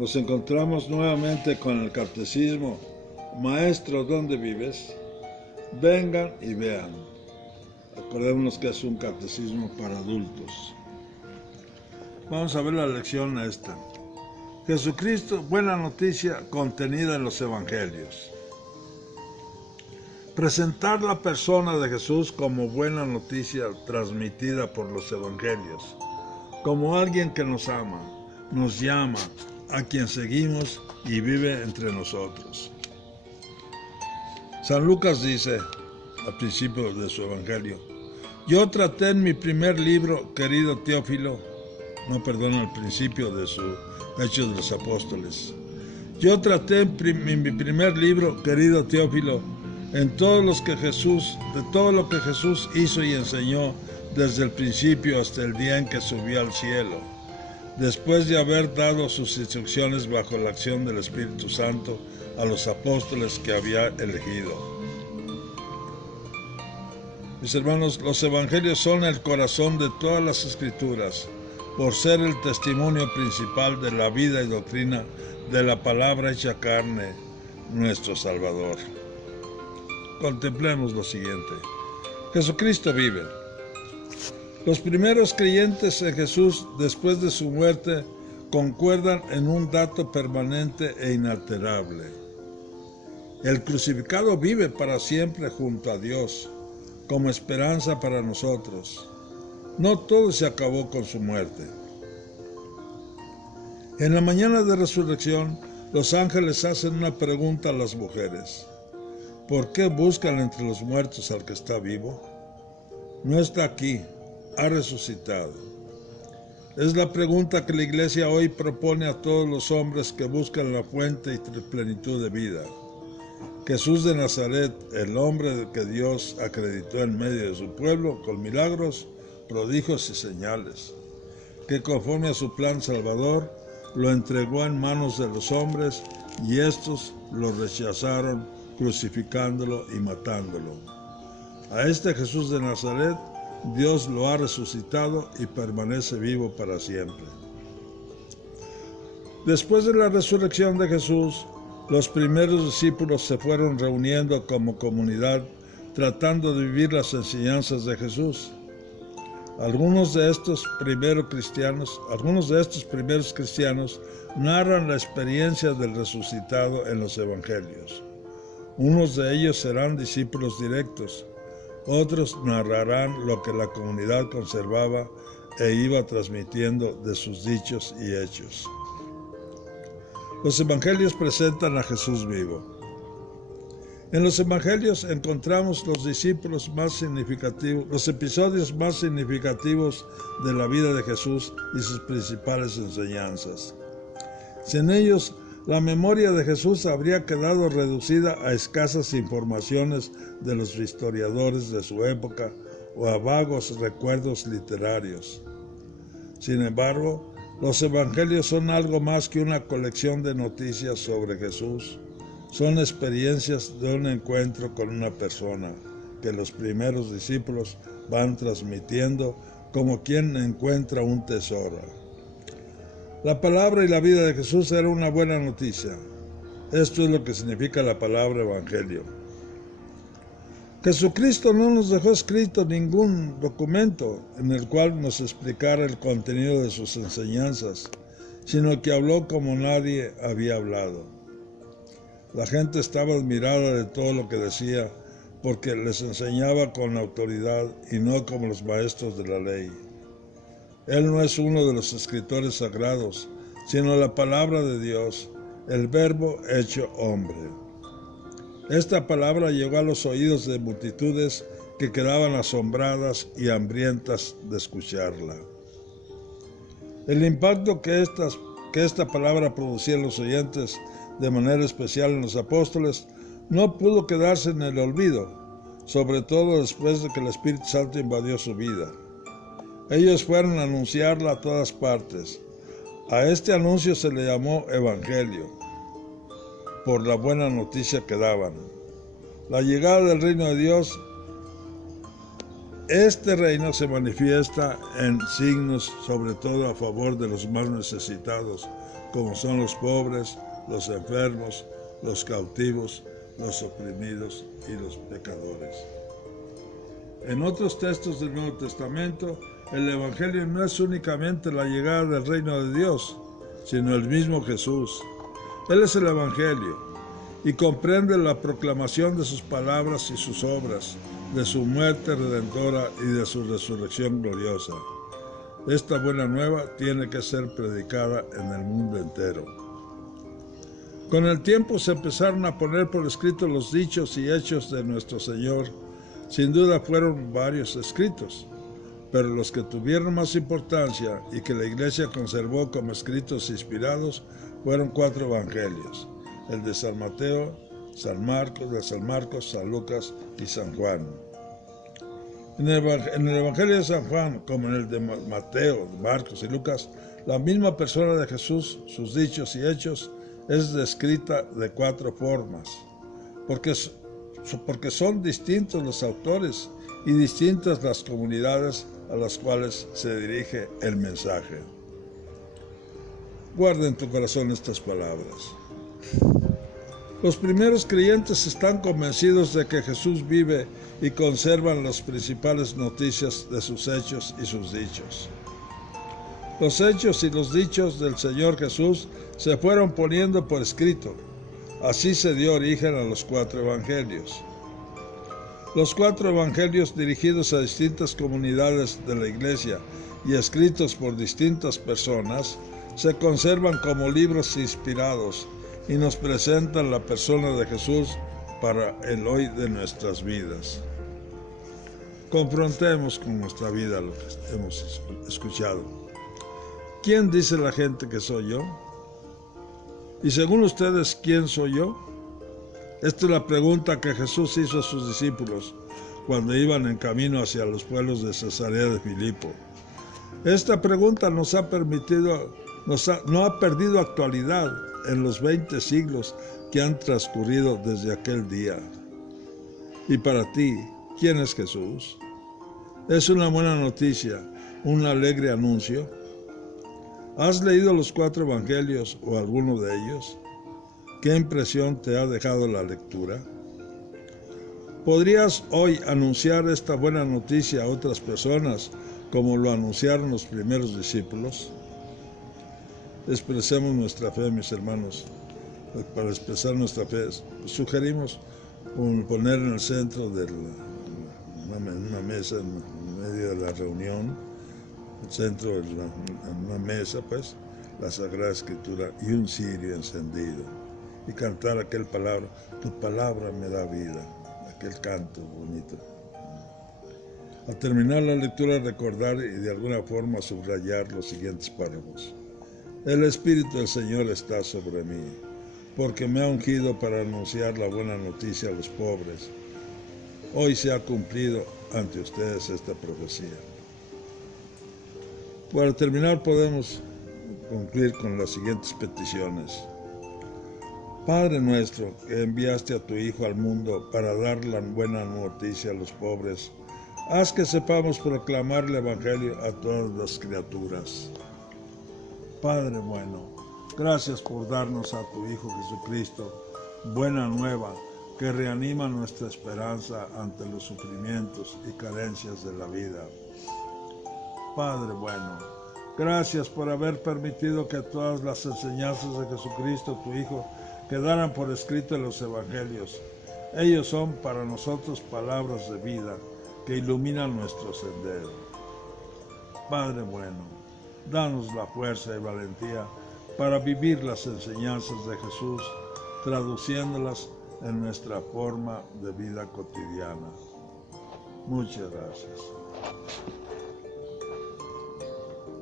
Nos encontramos nuevamente con el catecismo. Maestro, ¿dónde vives? Vengan y vean. Acordémonos que es un catecismo para adultos. Vamos a ver la lección esta. Jesucristo, buena noticia contenida en los evangelios. Presentar la persona de Jesús como buena noticia transmitida por los evangelios, como alguien que nos ama, nos llama, a quien seguimos y vive entre nosotros. San Lucas dice, al principio de su evangelio, yo traté en mi primer libro, querido Teófilo, al principio de su Hechos de los Apóstoles, yo traté en mi primer libro, querido Teófilo, de todo lo que Jesús hizo y enseñó desde el principio hasta el día en que subió al cielo, después de haber dado sus instrucciones bajo la acción del Espíritu Santo a los apóstoles que había elegido. Mis hermanos, los evangelios son el corazón de todas las escrituras, por ser el testimonio principal de la vida y doctrina de la palabra hecha carne, nuestro Salvador. Contemplemos lo siguiente. Jesucristo vive. Los primeros creyentes en Jesús, después de su muerte, concuerdan en un dato permanente e inalterable. El crucificado vive para siempre junto a Dios, como esperanza para nosotros. No todo se acabó con su muerte. En la mañana de resurrección, los ángeles hacen una pregunta a las mujeres. ¿Por qué buscan entre los muertos al que está vivo? No está aquí, ha resucitado. Es la pregunta que la Iglesia hoy propone a todos los hombres que buscan la fuente y plenitud de vida. Jesús de Nazaret, el hombre que Dios acreditó en medio de su pueblo con milagros, prodigios y señales, que conforme a su plan salvador, lo entregó en manos de los hombres y estos lo rechazaron, crucificándolo y matándolo. A este Jesús de Nazaret, Dios lo ha resucitado y permanece vivo para siempre. Después de la resurrección de Jesús, los primeros discípulos se fueron reuniendo como comunidad, tratando de vivir las enseñanzas de Jesús. Algunos de estos primeros cristianos narran la experiencia del resucitado en los evangelios. Unos de ellos serán discípulos directos, otros narrarán lo que la comunidad conservaba e iba transmitiendo de sus dichos y hechos. Los evangelios presentan a Jesús vivo. En los evangelios encontramos los episodios más significativos de la vida de Jesús y sus principales enseñanzas. Sin ellos, la memoria de Jesús habría quedado reducida a escasas informaciones de los historiadores de su época o a vagos recuerdos literarios. Sin embargo, los evangelios son algo más que una colección de noticias sobre Jesús. Son experiencias de un encuentro con una persona que los primeros discípulos van transmitiendo como quien encuentra un tesoro. La palabra y la vida de Jesús era una buena noticia. Esto es lo que significa la palabra evangelio. Jesucristo no nos dejó escrito ningún documento en el cual nos explicara el contenido de sus enseñanzas, sino que habló como nadie había hablado. La gente estaba admirada de todo lo que decía, porque les enseñaba con autoridad y no como los maestros de la ley. Él no es uno de los escritores sagrados, sino la palabra de Dios, el Verbo hecho hombre. Esta palabra llegó a los oídos de multitudes que quedaban asombradas y hambrientas de escucharla. El impacto que esta palabra producía en los oyentes, de manera especial en los apóstoles, no pudo quedarse en el olvido, sobre todo después de que el Espíritu Santo invadió su vida. Ellos fueron a anunciarla a todas partes. A este anuncio se le llamó evangelio, por la buena noticia que daban. La llegada del reino de Dios, este reino se manifiesta en signos, sobre todo a favor de los más necesitados, como son los pobres, los enfermos, los cautivos, los oprimidos y los pecadores. En otros textos del Nuevo Testamento, el Evangelio no es únicamente la llegada del reino de Dios, sino el mismo Jesús. Él es el Evangelio y comprende la proclamación de sus palabras y sus obras, de su muerte redentora y de su resurrección gloriosa. Esta buena nueva tiene que ser predicada en el mundo entero. Con el tiempo se empezaron a poner por escrito los dichos y hechos de nuestro Señor. Sin duda fueron varios escritos, pero los que tuvieron más importancia y que la Iglesia conservó como escritos inspirados fueron 4 evangelios: el de San Mateo, San Marcos, San Lucas y San Juan. En el Evangelio de San Juan, como en el de Mateo, Marcos y Lucas, la misma persona de Jesús, sus dichos y hechos, es descrita de 4 formas, porque son distintos los autores y distintas las comunidades a las cuales se dirige el mensaje. Guarda en tu corazón estas palabras. Los primeros creyentes están convencidos de que Jesús vive y conservan las principales noticias de sus hechos y sus dichos. Los hechos y los dichos del Señor Jesús se fueron poniendo por escrito. Así se dio origen a los 4 evangelios. Los 4 evangelios, dirigidos a distintas comunidades de la Iglesia y escritos por distintas personas, se conservan como libros inspirados y nos presentan la persona de Jesús para el hoy de nuestras vidas. Confrontemos con nuestra vida lo que hemos escuchado. ¿Quién dice la gente que soy yo? Y según ustedes, ¿quién soy yo? Esta es la pregunta que Jesús hizo a sus discípulos cuando iban en camino hacia los pueblos de Cesarea de Filipo. Esta pregunta no ha perdido actualidad en los 20 siglos que han transcurrido desde aquel día. Y para ti, ¿quién es Jesús? ¿Es una buena noticia, un alegre anuncio? ¿Has leído los 4 evangelios o alguno de ellos? ¿Qué impresión te ha dejado la lectura? ¿Podrías hoy anunciar esta buena noticia a otras personas como lo anunciaron los primeros discípulos? Expresemos nuestra fe, mis hermanos. Para expresar nuestra fe, sugerimos poner en el centro de una mesa, en medio de la reunión, el centro de una mesa, pues, la Sagrada Escritura y un cirio encendido. Y cantar aquel palabra, tu palabra me da vida, aquel canto bonito. Al terminar la lectura, recordar y de alguna forma subrayar los siguientes párrafos. El Espíritu del Señor está sobre mí, porque me ha ungido para anunciar la buena noticia a los pobres. Hoy se ha cumplido ante ustedes esta profecía. Para terminar, podemos concluir con las siguientes peticiones. Padre nuestro, que enviaste a tu Hijo al mundo para dar la buena noticia a los pobres, haz que sepamos proclamar el Evangelio a todas las criaturas. Padre bueno, gracias por darnos a tu Hijo Jesucristo, buena nueva, que reanima nuestra esperanza ante los sufrimientos y carencias de la vida. Padre bueno, gracias por haber permitido que todas las enseñanzas de Jesucristo, tu Hijo, quedaran por escrito en los evangelios. Ellos son para nosotros palabras de vida que iluminan nuestro sendero. Padre bueno, danos la fuerza y valentía para vivir las enseñanzas de Jesús, traduciéndolas en nuestra forma de vida cotidiana. Muchas gracias.